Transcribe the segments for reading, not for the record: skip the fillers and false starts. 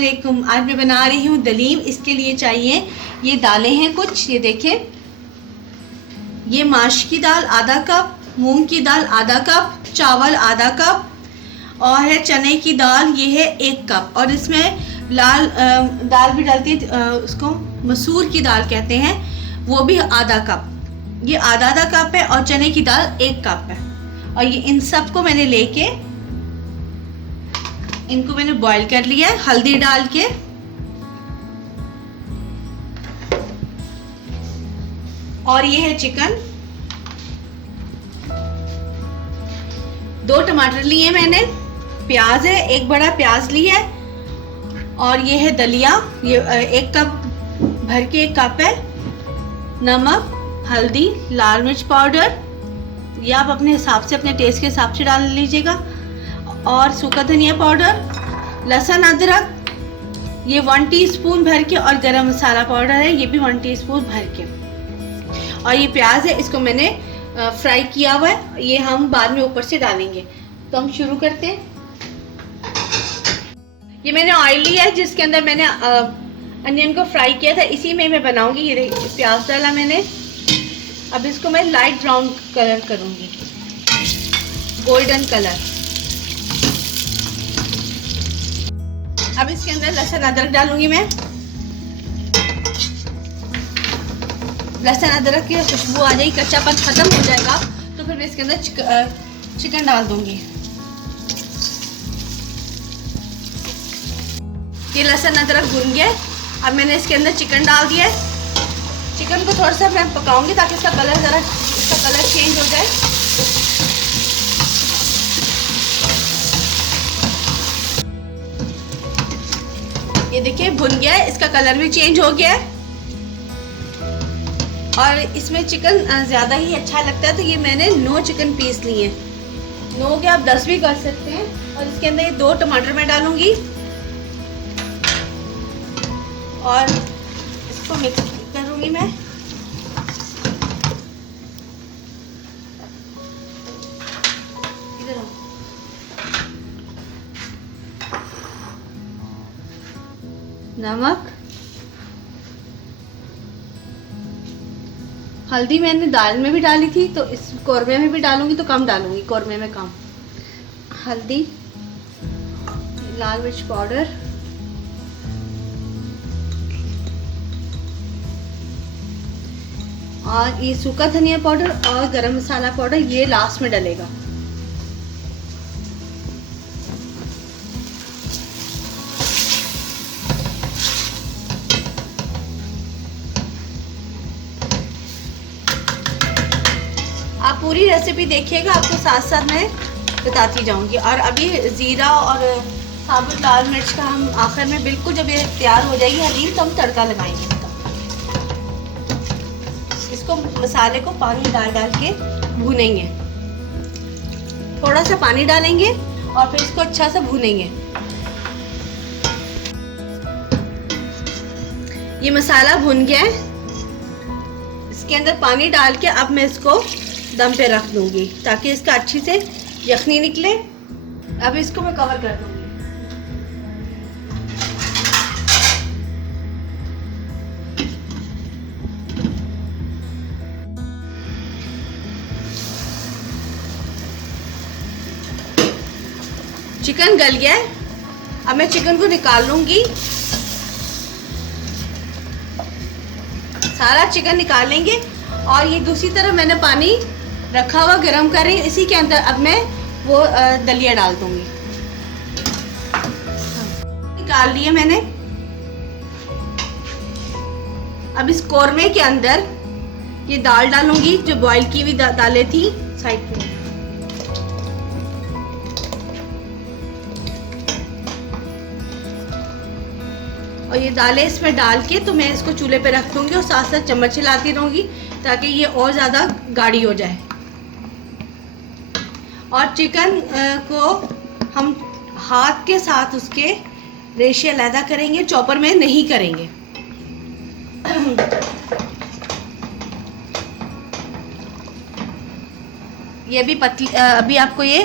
अस्सलामुअलैकुम। आज मैं बना रही हूँ दलीम। इसके लिए चाहिए ये दालें हैं कुछ, ये देखें, ये माश की दाल आधा कप, मूंग की दाल आधा कप, चावल आधा कप और है चने की दाल, ये है 1 कप। और इसमें लाल दाल भी डालती है, उसको मसूर की दाल कहते हैं, वो भी आधा कप। ये आधा कप है और चने की दाल 1 कप है। और ये इन सब को मैंने लेके इनको मैंने बॉईल कर लिया है हल्दी डाल के। और ये है चिकन, 2 टमाटर लिए मैंने, प्याज है 1 बड़ा प्याज लिया है, और ये है दलिया, ये 1 कप भर के 1 कप है। नमक, हल्दी, लाल मिर्च पाउडर, ये आप अपने हिसाब से, अपने टेस्ट के हिसाब से डाल लीजिएगा। और सूखा धनिया पाउडर, लहसुन अदरक ये 1 टीस्पून भर के, और गरम मसाला पाउडर है ये भी 1 टीस्पून भर के। और ये प्याज है, इसको मैंने फ्राई किया हुआ है, ये हम बाद में ऊपर से डालेंगे। तो हम शुरू करते हैं। ये मैंने ऑयल लिया है जिसके अंदर मैंने अनियन को फ्राई किया था, इसी में मैं बनाऊंगी। ये प्याज डाला मैंने, अब इसको मैं लाइट ब्राउन कलर करूंगी, गोल्डन कलर। अब इसके अंदर लहसुन अदरक डालूंगी मैं। लहसुन अदरक की खुशबू आ जाएगी, कच्चापन खत्म हो जाएगा, तो फिर मैं इसके अंदर चिकन डाल दूंगी। ये लहसुन अदरक भून गया, अब मैंने इसके अंदर चिकन डाल दिया है। चिकन को थोड़ा सा मैं पकाऊंगी ताकि इसका कलर चेंज हो जाए। ये देखिए भुन गया है, इसका कलर भी चेंज हो गया है। और इसमें चिकन ज़्यादा ही अच्छा लगता है, तो ये मैंने 9 चिकन पीस लिए हैं। 9 के आप 10 भी कर सकते हैं। और इसके अंदर ये 2 टमाटर मैं डालूंगी और इसको मिक्स करूंगी मैं। इधर नमक, हल्दी मैंने दाल में भी डाली थी, तो इस कौरमे में भी डालूंगी, तो कम डालूंगी, कौरमे में कम। हल्दी, लाल मिर्च पाउडर, और ये सूखा धनिया पाउडर और गरम मसाला पाउडर ये लास्ट में डलेगा। आप पूरी रेसिपी देखिएगा, आपको साथ साथ मैं बताती जाऊंगी। और अभी ज़ीरा और साबुत लाल मिर्च का हम आखिर में, बिल्कुल जब ये तैयार हो जाएगी हलीम, तो हम तड़का लगाएंगे इसको। मसाले को पानी डाल के भूनेंगे, थोड़ा सा पानी डालेंगे और फिर इसको अच्छा सा भूनेंगे। ये मसाला भुन गया है, इसके अंदर पानी डाल के अब मैं इसको दम पे रख दूंगी ताकि इसका अच्छी से यखनी निकले। अब इसको मैं कवर कर दूंगी। चिकन गल गया है, अब मैं चिकन को निकाल लूंगी। सारा चिकन निकाल लेंगे। और ये दूसरी तरफ मैंने पानी रखा हुआ गरम कर रही हूँ, इसी के अंदर अब मैं वो दलिया डाल दूंगी। निकाल लिए मैंने। अब इस कौरमे के अंदर ये दाल डालूंगी, जो बॉईल की हुई दालें थी साइड पे। और ये दालें इसमें डाल के तो मैं इसको चूल्हे पे रख दूंगी और साथ साथ चम्मच चलाती रहूंगी ताकि ये और ज़्यादा गाढ़ी हो जाए। और चिकन को हम हाथ के साथ उसके रेशे अलग करेंगे, चॉपर में नहीं करेंगे। ये भी पतली, अभी आपको ये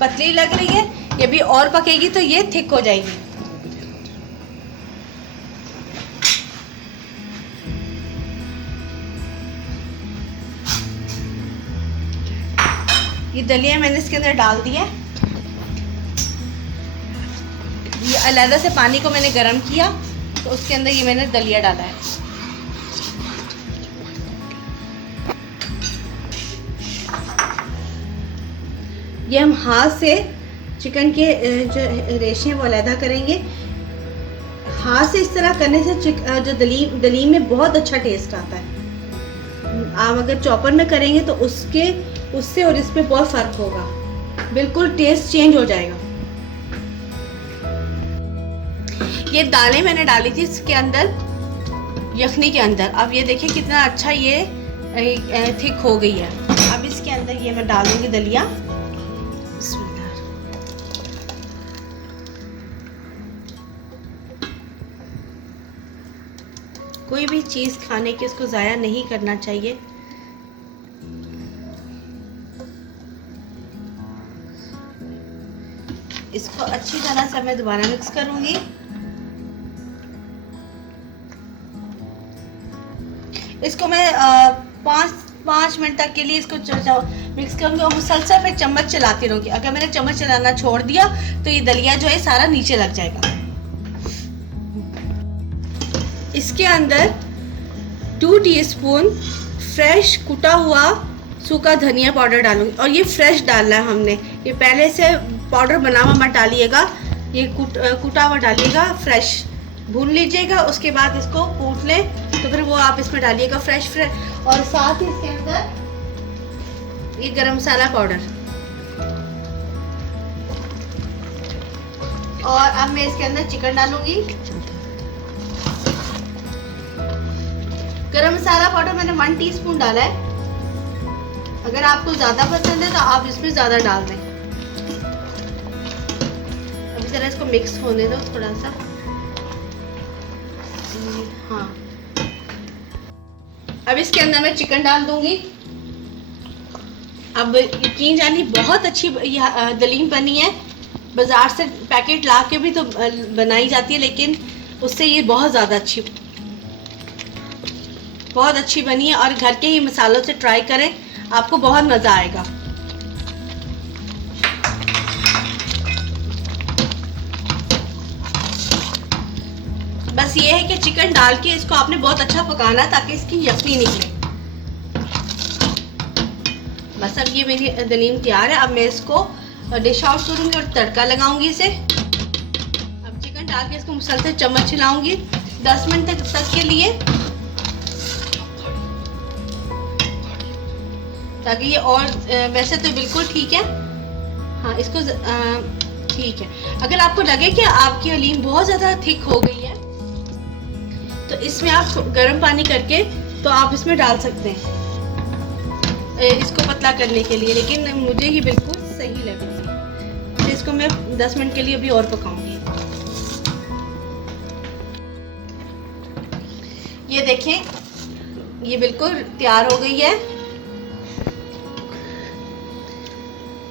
पतली लग रही है, ये भी और पकेगी तो ये थिक हो जाएगी। ये दलिया मैंने इसके अंदर डाल दिया। ये अलग से पानी को मैंने गर्म किया तो उसके अंदर ये मैंने दलिया डाला है। ये हम हाथ से चिकन के जो रेशे वो अलहदा करेंगे। हाथ से इस तरह करने से जो दलीम में बहुत अच्छा टेस्ट आता है। आप अगर चॉपर में करेंगे तो उससे और इसमें बहुत फ़र्क होगा, बिल्कुल टेस्ट चेंज हो जाएगा। ये दालें मैंने डाली थी इसके अंदर, यखनी के अंदर। अब ये देखिए कितना अच्छा ये थिक हो गई है। अब इसके अंदर ये मैं डालूंगी दलिया। कोई भी चीज़ खाने की उसको ज़ाया नहीं करना चाहिए। इसको अच्छी तरह से मैं दोबारा मिक्स करूंगी। इसको मैं 5 मिनट तक के लिए इसको मिक्स करूंगी और मुसलसल पे चम्मच चलाती रहूंगी। अगर मैंने चम्मच चलाना छोड़ दिया तो ये दलिया जो है सारा नीचे लग जाएगा। इसके अंदर 2 टीस्पून फ्रेश कुटा हुआ सूखा धनिया पाउडर डालूंगी और ये फ्रेश डालना है हमने। ये पहले से पाउडर बना हुआ मत डालिएगा, ये कुटा हुआ डालिएगा, फ्रेश भून लीजिएगा। उसके बाद इसको कूट लें तो फिर वो आप इसमें डालिएगा फ्रेश। और साथ ही इसके अंदर ये गरम मसाला पाउडर। और अब मैं इसके अंदर चिकन डालूंगी। गरम मसाला पाउडर मैंने 1 टीस्पून डाला है। अगर आपको ज़्यादा पसंद है तो आप इसमें ज़्यादा डाल दें। अभी ज़रा इसको मिक्स होने दो थोड़ा सा। हाँ, अब इसके अंदर मैं चिकन डाल दूंगी। अब यकीन जानिए बहुत अच्छी दलीम बनी है। बाज़ार से पैकेट ला के भी तो बनाई जाती है, लेकिन उससे ये बहुत ज़्यादा बहुत अच्छी बनी है। और घर के ही मसालों से ट्राई करें, आपको बहुत मज़ा आएगा। बस ये है कि चिकन डाल के इसको आपने बहुत अच्छा पकाना ताकि इसकी यखनी निकले। बस अब ये मेरी दलीम तैयार है। अब मैं इसको डिश आउट करूँगी और तड़का लगाऊंगी इसे। अब चिकन डाल के इसको मुसलसल चम्मच हिलाऊंगी 10 मिनट तक के लिए, ताकि ये और वैसे तो बिल्कुल ठीक है। हाँ, इसको ठीक है। अगर आपको लगे कि आपकी हलीम बहुत ज़्यादा थिक हो गई है तो इसमें आप गर्म पानी करके तो आप इसमें डाल सकते हैं इसको पतला करने के लिए, लेकिन मुझे ये बिल्कुल सही लगी। तो इसको मैं 10 मिनट के लिए अभी और पकाऊंगी। ये देखें, ये बिल्कुल तैयार हो गई है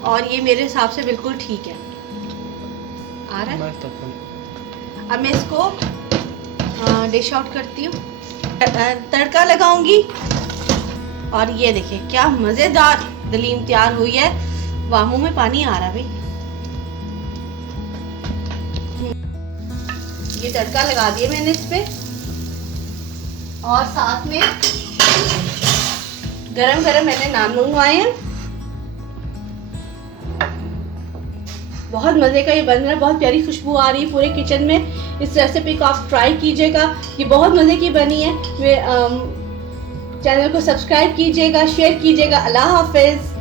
और ये मेरे हिसाब से बिल्कुल ठीक है। आ रहा है? अब मैं इसको डिश आउट करती हूँ, तड़का लगाऊंगी। और ये देखिए क्या मज़ेदार दलीम तैयार हुई है। वाह, मुंह में पानी आ रहा भाई। ये तड़का लगा दिया मैंने इस पे और साथ में गरम गरम मैंने नान मंगवाए हैं। बहुत मज़े का ये बन रहा है, बहुत प्यारी खुशबू आ रही है पूरे किचन में। इस रेसिपी को आप ट्राई कीजिएगा, ये बहुत मज़े की बनी है। चैनल को सब्सक्राइब कीजिएगा, शेयर कीजिएगा। अल्लाह हाफिज़।